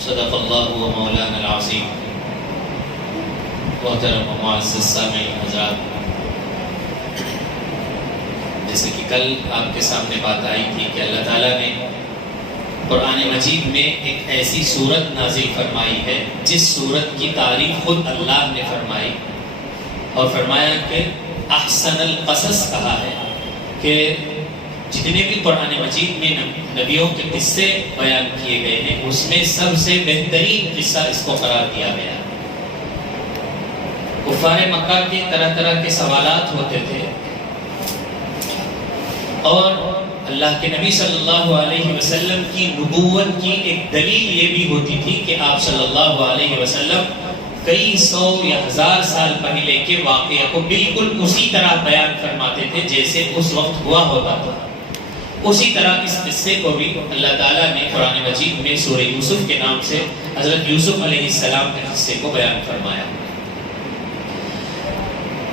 صدق اللہ و مولانا العظیم۔ محترم و معزز سامعین حضرات، جیسے کہ کل آپ کے سامنے بات آئی تھی کہ اللہ تعالیٰ نے قرآن مجید میں ایک ایسی سورت نازل فرمائی ہے جس سورت کی تعریف خود اللہ نے فرمائی اور فرمایا کہ احسن القصص کہا ہے کہ جتنے بھی قرآن مجید میں نبیوں کے قصے بیان کیے گئے ہیں اس میں سب سے بہترین قصہ اس کو قرار دیا گیا ہے۔ کفار مکہ کے طرح طرح کے سوالات ہوتے تھے اور اللہ کے نبی صلی اللہ علیہ وسلم کی نبوت کی ایک دلیل یہ بھی ہوتی تھی کہ آپ صلی اللہ علیہ وسلم کئی سو یا ہزار سال پہلے کے واقعہ کو بالکل اسی طرح بیان فرماتے تھے جیسے اس وقت ہوا ہوتا تھا۔ اسی طرح اس قصے کو بھی اللہ تعالیٰ نے قرآن مجید میں سورہ یوسف کے نام سے حضرت یوسف علیہ السلام کے قصے کو بیان فرمایا۔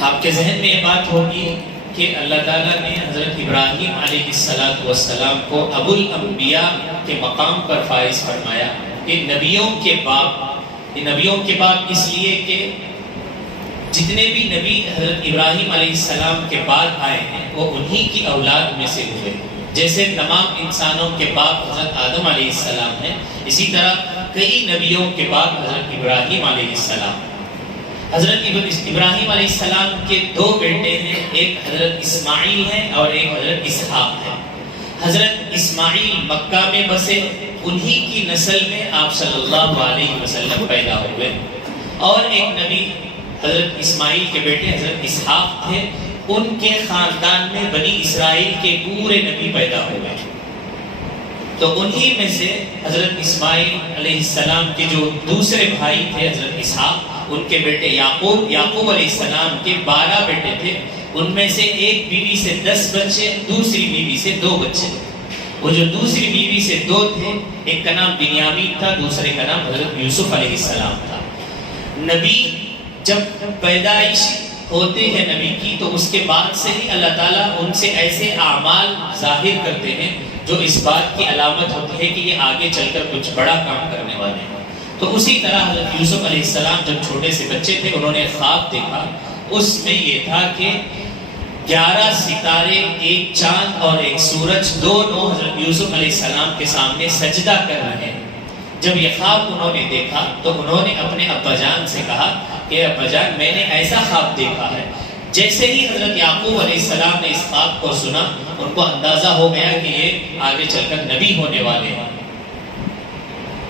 آپ کے ذہن میں یہ بات ہوگی کہ اللہ تعالیٰ نے حضرت ابراہیم علیہ السلام کو ابو الانبیاء کے مقام پر فائز فرمایا۔ یہ نبیوں کے باپ اس لیے کہ جتنے بھی نبی حضرت ابراہیم علیہ السلام کے بعد آئے ہیں وہ انہی کی اولاد میں سے ہوئے، جیسے تمام انسانوں کے باپ حضرت آدم علیہ السلام ہیں، اسی طرح کئی نبیوں کے بعد حضرت ابراہیم علیہ السلام۔ حضرت ابراہیم علیہ السلام کے دو بیٹے ہیں، ایک حضرت اسماعیل ہے اور ایک حضرت اسحاق ہے۔ حضرت اسماعیل مکہ میں بسے، انہی کی نسل میں آپ صلی اللہ علیہ وسلم پیدا ہوئے، اور ایک نبی حضرت اسماعیل کے بیٹے حضرت اسحاق تھے، ان کے خاندان میں بنی اسرائیل کے پورے نبی پیدا ہوئے۔ تو انہی میں سے حضرت اسماعیل علیہ السلام کے جو دوسرے بھائی تھے حضرت اسحاق، ان کے بیٹے یعقوب علیہ السلام کے 12 بیٹے تھے، ان میں سے ایک بیوی سے 10 بچے، دوسری بیوی سے 2 بچے۔ وہ جو دوسری بیوی سے 2 تھے، ایک کا نام بنیامین تھا، دوسرے کا نام حضرت یوسف علیہ السلام تھا۔ نبی جب پیدائش ہوتے ہیں نبی کی تو اس کے بعد سے ہی اللہ تعالیٰ ان سے ایسے اعمال ظاہر کرتے ہیں جو اس بات کی علامت ہوتی ہے کہ یہ آگے چل کر کچھ بڑا کام کرنے والے ہیں۔ تو اسی طرح حضرت یوسف علیہ السلام جب چھوٹے سے بچے تھے انہوں نے خواب دیکھا، اس میں یہ تھا کہ 11 ستارے، ایک چاند اور ایک سورج دونوں حضرت یوسف علیہ السلام کے سامنے سجدہ کر رہے ہیں۔ جب یہ خواب انہوں نے دیکھا تو انہوں نے اپنے ابا جان سے کہا کہ ابا جان میں نے ایسا خواب دیکھا ہے۔ جیسے ہی حضرت یعقوب علیہ السلام نے اس خواب کو سنا، ان کو اندازہ ہو گیا کہ یہ آگے چل کر نبی ہونے والے ہیں۔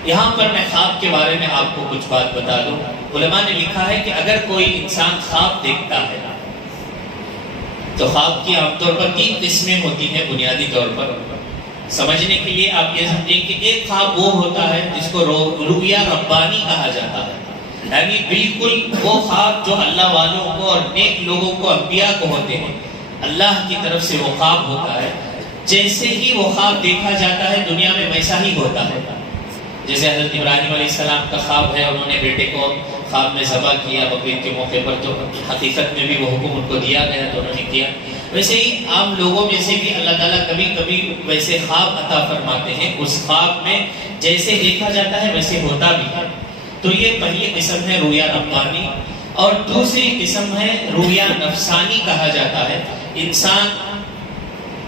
یہاں پر میں خواب کے بارے میں آپ کو کچھ بات بتا دوں۔ علماء نے لکھا ہے کہ اگر کوئی انسان خواب دیکھتا ہے تو خواب کی عام طور پر 3 قسمیں ہوتی ہیں بنیادی طور پر۔ سمجھنے کے لیے آپ یہ سمجھیں کہ ایک خواب وہ ہوتا ہے جس کو رؤیا ربانی کہا جاتا ہے، یعنی بالکل وہ خواب جو اللہ والوں کو اور نیک لوگوں کو، انبیاء کو ہوتے ہیں، اللہ کی طرف سے وہ خواب ہوتا ہے۔ جیسے ہی وہ خواب دیکھا جاتا ہے دنیا میں ویسا ہی ہوتا ہے۔ جیسے حضرت ابراہیم علیہ السلام کا خواب ہے، انہوں نے بیٹے کو خواب میں ذبح کیا بقرعید کے موقع پر، تو حقیقت میں بھی وہ حکم ان کو دیا گیا تو انہوں نے کیا۔ ویسے ہی عام لوگوں میں سے بھی اللہ تعالیٰ کبھی کبھی ویسے خواب عطا فرماتے ہیں، اس خواب میں جیسے دیکھا جاتا ہے ویسے ہوتا بھی ہے۔ تو یہ پہلی قسم ہے رؤیا ربانی، اور دوسری قسم ہے رؤیا نفسانی کہا جاتا ہے۔ انسان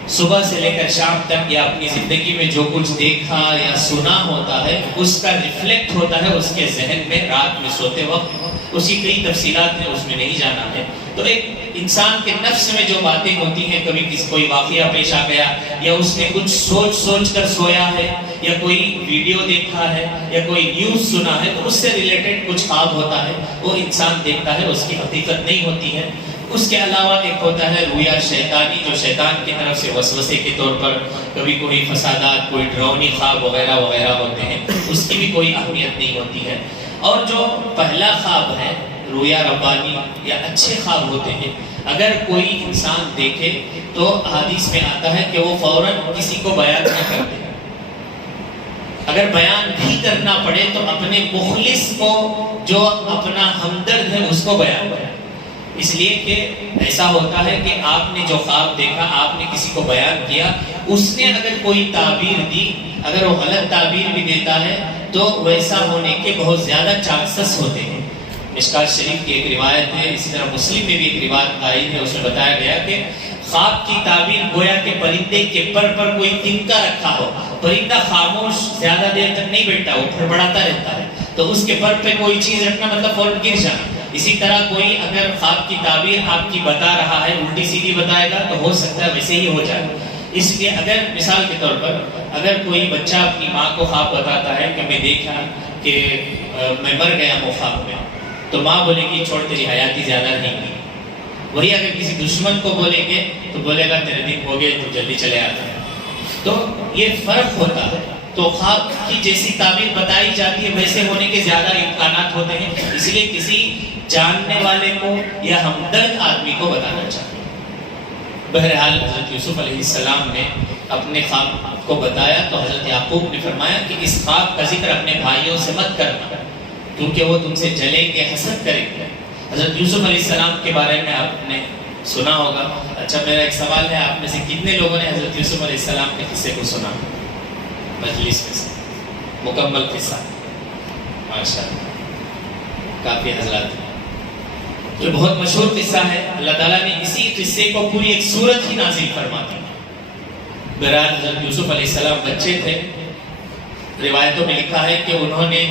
صبح سے لے کر شام تک یا اپنی زندگی میں جو کچھ دیکھا یا سنا ہوتا ہے اس کا ریفلیکٹ ہوتا ہے اس کے ذہن میں رات میں سوتے وقت۔ اسی کئی تفصیلات ہیں، اس میں نہیں جانا ہے۔ تو ایک انسان کے نفس میں جو باتیں ہوتی ہیں، کبھی کوئی واقعہ پیش آ گیا یا اس نے کچھ سوچ کر سویا ہے یا کوئی ویڈیو دیکھا ہے یا کوئی نیوز سنا ہے تو اس سے ریلیٹڈ کچھ خواب ہوتا ہے، وہ انسان دیکھتا ہے، اس کی حقیقت نہیں ہوتی ہے۔ اس کے علاوہ ایک ہوتا ہے رؤیا شیطانی، جو شیطان کی طرف سے وسوسے کے طور پر کبھی کوئی فسادات، کوئی ڈراؤنی خواب وغیرہ وغیرہ ہوتے ہیں، اس کی بھی کوئی اہمیت نہیں ہوتی ہے۔ اور جو پہلا خواب ہے رؤیا ربانی یا اچھے خواب ہوتے ہیں، اگر کوئی انسان دیکھے تو حدیث میں آتا ہے کہ وہ فوراً کسی کو بیان نہ کرتے، اگر بیان بھی کرنا پڑے تو اپنے مخلص کو جو اپنا ہمدرد ہے اس کو بیان کرے۔ اس لیے کہ ایسا ہوتا ہے کہ آپ نے جو خواب دیکھا، آپ نے کسی کو بیان کیا، اس نے اگر کوئی تعبیر دی، اگر وہ غلط تعبیر بھی دیتا ہے تو ویسا ہونے کے بہت زیادہ چانسز ہوتے ہیں۔ مشکات شریف کی ایک روایت ہے، اسی طرح مسلم میں بھی ایک روایت آئی ہے، اس میں بتایا گیا کہ خواب کی تعبیر گویا کہ پرندے کے پر کوئی تنکا رکھا ہو، پرندہ خاموش زیادہ دیر تک نہیں بیٹھتا، وہ پھڑبڑاتا رہتا ہے، تو اس کے پر پہ کوئی چیز رکھنا مطلب فوراً گر جانا۔ اسی طرح کوئی اگر خواب کی تعبیر آپ کی بتا رہا ہے، الٹی سیدھی بتائے گا تو ہو سکتا ہے ویسے ہی ہو جائے۔ اس لیے اگر مثال کے طور پر اگر کوئی بچہ اپنی ماں کو خواب بتاتا ہے کہ میں دیکھا کہ میں مر گیا ہوں خواب میں، تو ماں بولے گی چھوڑ تیری حیاتی زیادہ نہیں ہوئی۔ وہی اگر کسی دشمن کو بولیں گے تو بولے گا تیرے دن ہو گئے تو جلدی چلے آتا ہے۔ تو یہ فرق ہوتا ہے۔ تو خواب کی جیسی تعبیر بتائی جاتی ہے ویسے ہونے کے زیادہ امکانات ہوتے ہیں، اس لیے کسی جاننے والے کو یا ہمدرد آدمی کو بتانا چاہیے۔ بہرحال حضرت یوسف علیہ السلام نے اپنے خواب کو بتایا تو حضرت یعقوب نے فرمایا کہ اس خواب کا ذکر اپنے بھائیوں سے مت کرنا، کیونکہ وہ تم سے جلیں گے، حسد کریں گے۔ حضرت یوسف علیہ السلام کے بارے میں آپ نے سنا ہوگا۔ اچھا، میرا ایک سوال ہے، آپ میں سے کتنے لوگوں نے حضرت یوسف علیہ السلام کے قصے کو سنا مجلس میں سے؟ مکمل قصہ؟ ماشاءاللہ، کافی حضرات۔ جو بہت مشہور قصہ ہے، اللہ تعالیٰ نے اسی قصے کو پوری ایک سورت ہی نازل فرما دی۔ بہرحال حضرت یوسف علیہ السلام بچے تھے، روایتوں میں لکھا ہے کہ انہوں نے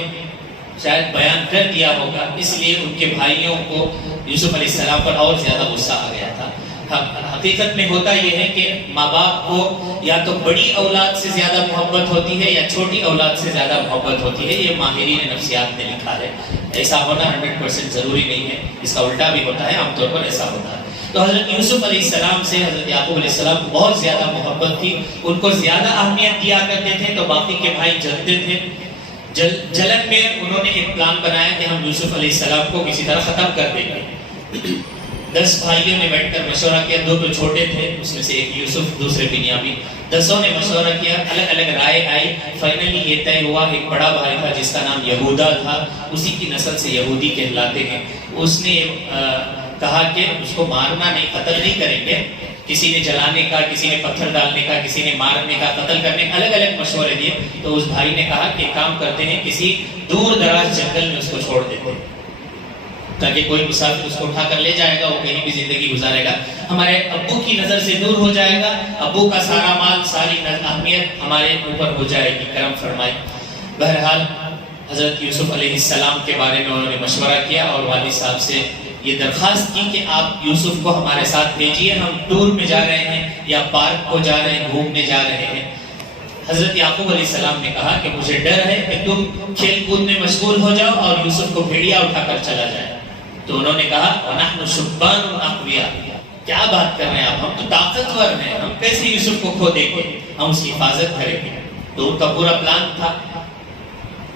شاید بیان کر دیا ہوگا، اس لیے ان کے بھائیوں کو یوسف علیہ السلام پر اور زیادہ غصہ آ گیا تھا۔ حقیقت میں ہوتا یہ ہے کہ ماں باپ کو یا تو بڑی اولاد سے زیادہ محبت ہوتی ہے یا چھوٹی اولاد سے زیادہ محبت ہوتی ہے، یہ ماہرین نفسیات نے لکھا ہے۔ ایسا ہونا 100% ضروری نہیں ہے، اس کا الٹا بھی ہوتا ہے، عام طور پر ایسا ہوتا ہے۔ تو حضرت یوسف علیہ السلام سے حضرت یعقوب علیہ السلام کو بہت زیادہ محبت تھی، ان کو زیادہ اہمیت دیا کرتے تھے، تو باقی کے بھائی جلتے تھے۔ جلن میں انہوں نے ایک پلان بنایا کہ ہم یوسف علیہ السلام کو کسی طرح ختم کر دیں گے۔ 10 بھائیوں نے بیٹھ کر مشورہ کیا، 2 تو چھوٹے تھے، اس میں سے ایک یوسف، دوسرے بنیامین۔ 10 نے مشورہ کیا، الگ الگ رائے آئی، فائنلی یہ طے ہوا، ایک بڑا بھائی تھا جس کا نام یہودا تھا، اسی کی نسل سے یہودی کہلاتے ہیں۔ اس نے کہا کہ اس کو مارنا نہیں، قتل نہیں کریں گے، کسی نے جلانے کا، کسی نے پتھر ڈالنے کا، کسی نے مارنے کا، قتل کرنے کا، الگ الگ مشورے دیے۔ تو اس بھائی نے کہا کہ کام کرتے ہیں، کسی دور دراز جنگل میں اس کو چھوڑ دیتے ہیں تاکہ کوئی مسافر اس کو اٹھا کر لے جائے گا، وہ کہیں بھی زندگی گزارے گا، ہمارے ابو کی نظر سے دور ہو جائے گا، ابو کا سارا مال، ساری اہمیت ہمارے اوپر ہو جائے گی، کرم فرمائے۔ بہرحال حضرت یوسف علیہ السلام کے بارے میں انہوں نے مشورہ کیا اور والد صاحب سے یہ درخواست کی کہ آپ یوسف کو ہمارے ساتھ بھیجیے، ہم ٹور میں جا رہے ہیں یا پارک کو جا رہے ہیں، گھومنے جا رہے ہیں۔ حضرت یعقوب علیہ السلام نے کہا کہ مجھے ڈر ہے کہ تم کھیل کود میں مشغول ہو جاؤ اور یوسف کو بھیڑیا اٹھا کر چلا جائے۔ تو انہوں نے کہا وَنَحْنُ شُبَّانٌ أَقْوِيَاء، کیا بات کر رہے ہیں آپ، ہم تو طاقتور ہیں، ہم کیسے یوسف کو کھو دیں گے، ہم اس کی حفاظت کریں گے۔ تو ان کا پورا پلان تھا۔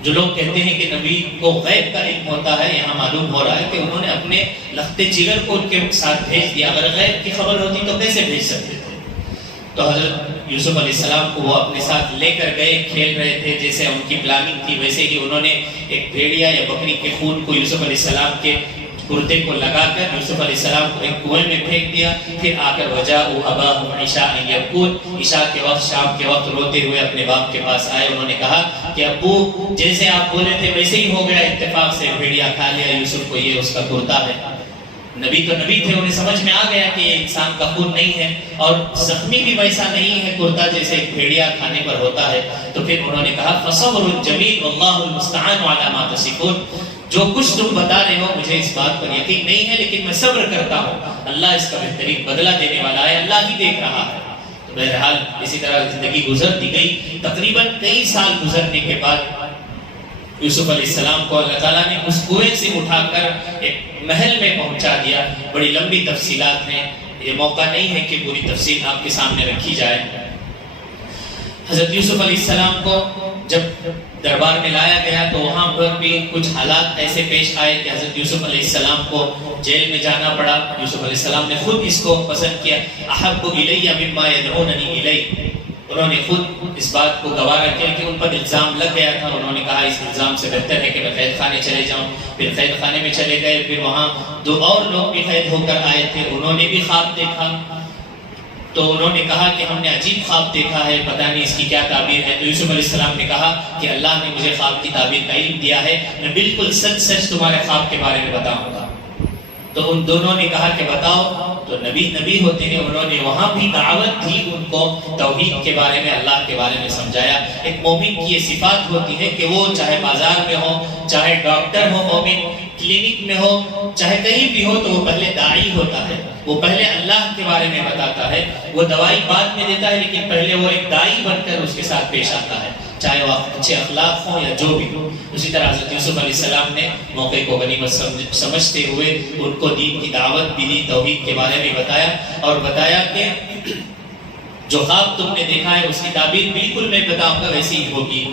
جو لوگ کہتے ہیں کہ نبی کو غیب کا علم ہوتا ہے، یہاں معلوم ہو رہا ہے کہ انہوں نے اپنے لخت جگر کو ان کے ساتھ بھیج دیا، اگر غیب کی خبر ہوتی تو کیسے بھیج سکتے تھے۔ تو حضرت یوسف علیہ السلام کو وہ اپنے ساتھ لے کر گئے، کھیل رہے تھے، جیسے ان کی پلاننگ تھی ویسے ہی انہوں نے ایک بھیڑیا یا بکری کے خون کو یوسف علیہ السلام کے کرتے کو لگا کر یوسف علیہ السلام کو ایک کنویں میں پھینک دیا، پھر آ کر وجاءوا اباهم عشاء یبکون، عشاء کے وقت، شام کے وقت روتے ہوئے اپنے باپ کے پاس آئے۔ انہوں نے کہا کہ ابو جیسے آپ بولے تھے ویسے ہی ہو گیا، اتفاق سے بھیڑیا کھا لیا یوسف کو، یہ اس کا کرتا ہے۔ نبی تو نبی تھے، انہیں سمجھ میں آ گیا کہ یہ انسان کا خون نہیں ہے اور زخمی بھی ویسا نہیں ہے کرتا جیسے ایک بھیڑیا کھانے پر ہوتا ہے۔ تو پھر انہوں نے کہا فصبر جمیل واللہ المستعان علی ما تصفون، جو کچھ تم بتا رہے ہو مجھے اس بات پر یقین نہیں ہے، لیکن میں صبر کرتا ہوں، اللہ اس کا بہترین بدلہ دینے والا ہے، اللہ ہی دیکھ رہا ہے۔ تو بہرحال اسی طرح زندگی گزرتی گئی۔ تقریباً کئی سال گزرنے کے بعد یوسف علیہ السلام کو اللہ تعالیٰ نے اس کنویں سے اٹھا کر ایک محل میں پہنچا دیا۔ بڑی لمبی تفصیلات ہیں، یہ موقع نہیں ہے کہ پوری تفصیل آپ کے سامنے رکھی جائے۔ حضرت یوسف علیہ السلام کو جب دربار میں لایا گیا تو وہاں پر بھی کچھ حالات ایسے پیش آئے کہ حضرت یوسف علیہ السلام کو جیل میں جانا پڑا۔ یوسف علیہ السلام نے خود اس کو پسند کیا، احب الی مما یدعوننی الی، انہوں نے خود اس بات کو گوارا کیا کہ ان پر الزام لگ گیا تھا. انہوں نے کہا اس الزام سے بہتر ہے کہ میں قید خانے چلے جاؤں. پھر قید خانے میں چلے گئے. پھر وہاں 2 اور لوگ بھی قید ہو کر آئے تھے, انہوں نے بھی خواب دیکھا. تو انہوں نے کہا کہ ہم نے عجیب خواب دیکھا ہے, پتہ نہیں اس کی کیا تعبیر ہے. تو یوسف علیہ السلام نے کہا کہ اللہ نے مجھے خواب کی تعبیر کا علم دیا ہے, میں بالکل سچ سچ تمہارے خواب کے بارے میں بتاؤں گا. تو ان دونوں نے کہا کہ بتاؤ. تو نبی ہوتے ہیں, انہوں نے وہاں بھی دعوت دی ان کو, توحید کے بارے میں, اللہ کے بارے میں سمجھایا. ایک مومن کی یہ صفات ہوتی ہے کہ وہ چاہے بازار میں ہو, چاہے ڈاکٹر ہو, مومن کلینک میں ہو, چاہے کہیں بھی ہو, تو وہ پہلے داعی ہوتا ہے. وہ پہلے اللہ کے بارے میں بتاتا ہے. وہ دوائی بعد میں دیتا ہے, لیکن پہلے وہ ایک داعی بن کر اس کے ساتھ پیش آتا ہے, چاہے وہ اچھے اخلاق ہوں یا جو بھی ہو. اسی طرح حضرت یوسف علیہ السلام نے موقع کو غنیمت سمجھتے ہوئے ان کو دین کی دعوت بھی دی, توحید کے بارے میں بتایا, اور بتایا کہ جو خواب تم نے دیکھا ہے اس کی تعبیر بالکل میں بتاؤں گا ویسی ہی ہوگی.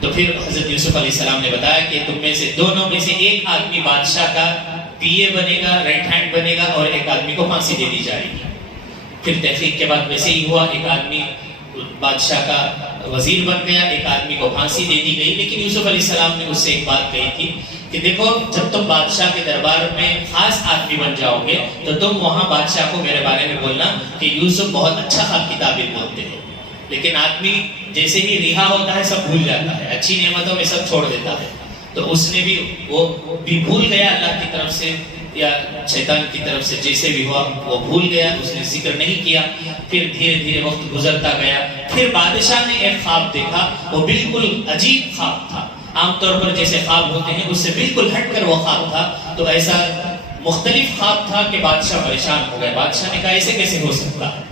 تو پھر حضرت یوسف علیہ السلام نے بتایا کہ تم میں سے دونوں میں سے ایک آدمی بادشاہ کا پی اے بنے گا, رائٹ ہینڈ بنے گا, اور ایک آدمی کو پھانسی دے دی جائے گی. پھر تحقیق کے بعد ویسے ہی ہوا, ایک آدمی بادشاہ کا وزیر بن گیا, ایک آدمی کو پھانسی دے دی گئی. لیکن یوسف علیہ السلام نے اس سے ایک بات کہی تھی کہ دیکھو, جب تم بادشاہ کے دربار میں خاص آدمی بن جاؤ گے تو تم وہاں بادشاہ کو میرے بارے میں بولنا کہ یوسف بہت اچھا خواب کی تعبیر بولتے ہیں. لیکن آدمی جیسے ہی رہا ہوتا ہے سب بھول جاتا ہے, اچھی نعمتوں میں سب چھوڑ دیتا ہے. تو اس نے بھی, وہ بھی بھول گیا اللہ کی طرف سے یا شیطان کی طرف سے, جیسے بھی ہوا وہ بھول گیا, اس نے ذکر نہیں کیا. پھر دھیرے دھیرے وقت گزرتا گیا. پھر بادشاہ نے ایک خواب دیکھا, وہ بالکل عجیب خواب تھا. عام طور پر جیسے خواب ہوتے ہیں اس سے بالکل ہٹ کر وہ خواب تھا. تو ایسا مختلف خواب تھا کہ بادشاہ پریشان ہو گئے. بادشاہ نے کہا ایسے کیسے ہو سکتا ہے.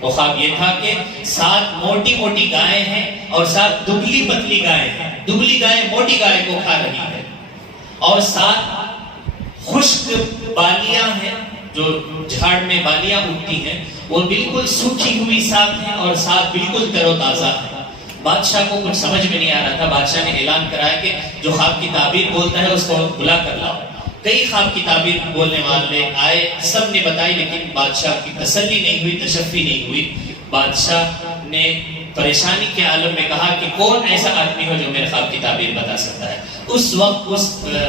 وہ خواب یہ تھا کہ 7 موٹی موٹی گائیں ہیں اور 7 دبلی پتلی گائیں ہیں. دبلی گائیں موٹی گائے کو کھا رہی ہے, اور 7 خشک بالیاں ہیں, جو جھاڑ میں بالیاں اگتی ہیں وہ بالکل سوکھی ہوئی 7 ہیں, اور 7 بالکل تر و تازہ ہیں. بادشاہ کو کچھ سمجھ میں نہیں آ رہا تھا. بادشاہ نے اعلان کرایا کہ جو خواب کی تعبیر بولتا ہے اس کو بلا کر لاؤ. کئی خواب کی تعبیر بولنے والے آئے, سب نے بتائی, لیکن بادشاہ کی تسلی نہیں ہوئی, تشفی نہیں ہوئی. بادشاہ نے پریشانی کے عالم میں کہا کہ کون ایسا آدمی ہو جو میرے خواب کی تعبیر بتا سکتا ہے. اس وقت اس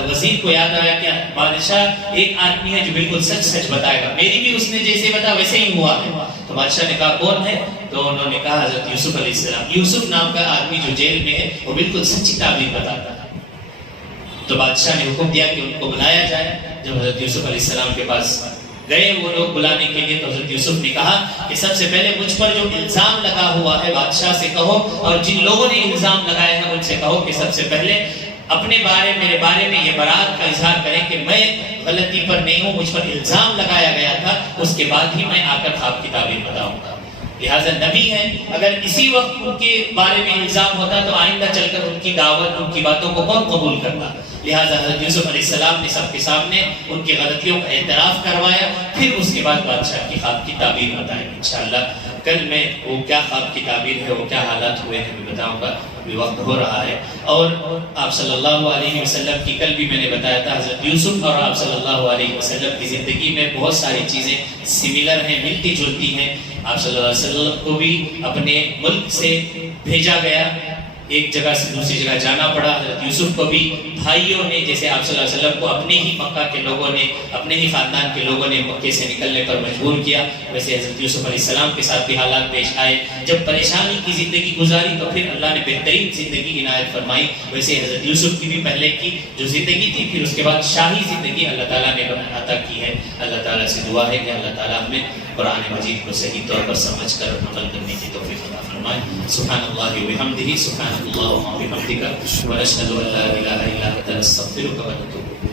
وزیر کو یاد آیا کہ بادشاہ ایک آدمی ہے جو بالکل سچ سچ بتائے گا, میری بھی اس نے جیسے بتا ویسے ہی ہوا ہے. تو بادشاہ نے کہا کون ہے؟ تو انہوں نے کہا حضرت یوسف علیہ السلام. یوسف نام کا آدمی جو جیل میں ہے وہ بالکل سچی تعبیر بتاتا ہے. تو بادشاہ نے حکم دیا کہ ان کو بلایا جائے. جب حضرت یوسف علیہ السلام کے پاس گئے وہ لوگ بلانے کے لیے, تو حضرت یوسف نے کہا کہ سب سے پہلے مجھ پر جو الزام لگا ہوا ہے بادشاہ سے کہو, اور جن لوگوں نے الزام لگائے ہیں ان سے کہو کہ سب سے پہلے اپنے میرے بارے میں یہ برات کا اظہار کریں کہ میں غلطی پر نہیں ہوں, مجھ پر الزام لگایا گیا تھا, اس کے بعد ہی میں آ کر خواب کی تعبیر بتاؤں گا. لہٰذا نبی ہیں, اگر اسی وقت ان کے بارے میں الزام ہوتا تو آئندہ چل کر ان کی دعوت, ان کی باتوں کو کون قبول کرتا. لہٰذا حضرت یوسف علیہ السلام نے سب کے سامنے ان کی غلطیوں کا اعتراف کروایا. پھر اس کے بعد بادشاہ کی خواب کی تعبیر بتائیں. انشاءاللہ کل میں وہ کیا خواب کی تعبیر ہے, وہ کیا حالات ہوئے ہیں میں بتاؤں گا. بھی وقت ہو رہا ہے. اور آپ صلی اللہ علیہ وسلم کی کل بھی میں نے بتایا تھا, حضرت یوسف اور آپ صلی اللہ علیہ وسلم کی زندگی میں بہت ساری چیزیں سملر ہیں, ملتی جلتی ہیں. آپ صلی اللہ علیہ وسلم کو بھی اپنے ملک سے بھیجا گیا, ایک جگہ سے دوسری جگہ جانا پڑا. حضرت یوسف کو بھی بھائیوں نے, جیسے آپ صلی اللہ علیہ وسلم کو اپنے ہی مکہ کے لوگوں نے, اپنے ہی خاندان کے لوگوں نے مکے سے نکلنے پر مجبور کیا, ویسے حضرت یوسف علیہ السلام کے ساتھ بھی حالات پیش آئے. جب پریشانی کی زندگی گزاری تو پھر اللہ نے بہترین زندگی عنایت فرمائی. ویسے حضرت یوسف کی بھی پہلے کی جو زندگی تھی, پھر اس کے بعد شاہی زندگی اللہ تعالیٰ نے عطا کی ہے. اللہ تعالیٰ سے دعا ہے کہ اللہ تعالیٰ ہمیں قرآن مجید کو صحیح طور پر سمجھ کر عمل کرنے کی توفیق عطا فرمائے. سبحان اللہ و بحمدہ, سبحان اللہ و بحمدہ, ونشهد ان لا اله الا انت نستغفرك ونتوب